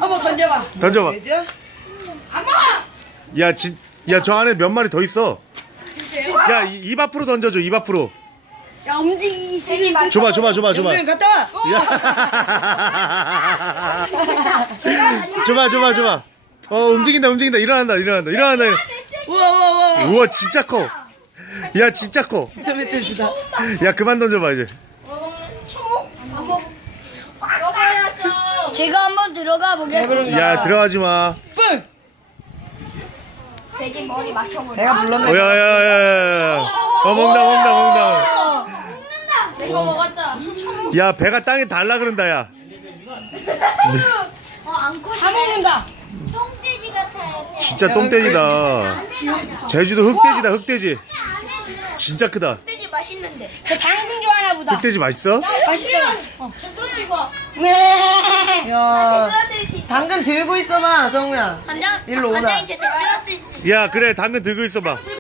한번 던져봐. 던져봐. 되죠? 야, 저 안에 몇 마리 더 있어. 야, 입 앞으로 던져줘, 입 앞으로. 야, 움직이시는 줘봐. 영준이 갔다 와. 야. 줘봐. 움직인다. 일어난다. 우와. 우와, 진짜 커. 야, 진짜 커. 진짜 멧돼지다. 야, 그만 던져봐, 이제. 제가 한번 들어가 보겠습니다. 야, 들어가지 마. 뿡. 돼지 머리 맞춰볼래. 내가 불렀네. 야. 먹는다. 내가 먹었다. 야, 배가 땅에 닿으려 그런다, 야. 안 커지네. 다 먹는다. 똥돼지 같아요. 진짜 똥돼지다. 제주도 흑돼지. 진짜 크다. 똥돼지 맛있는데. 저 당근 좋아하나 보다. 흑돼지 맛있어? 맛있어. 야, 당근 들고 있어봐, 성우야. 반장, 일로 오라. 반장이 저 들을 수 있어. 야, 그래, 당근 들고 있어봐.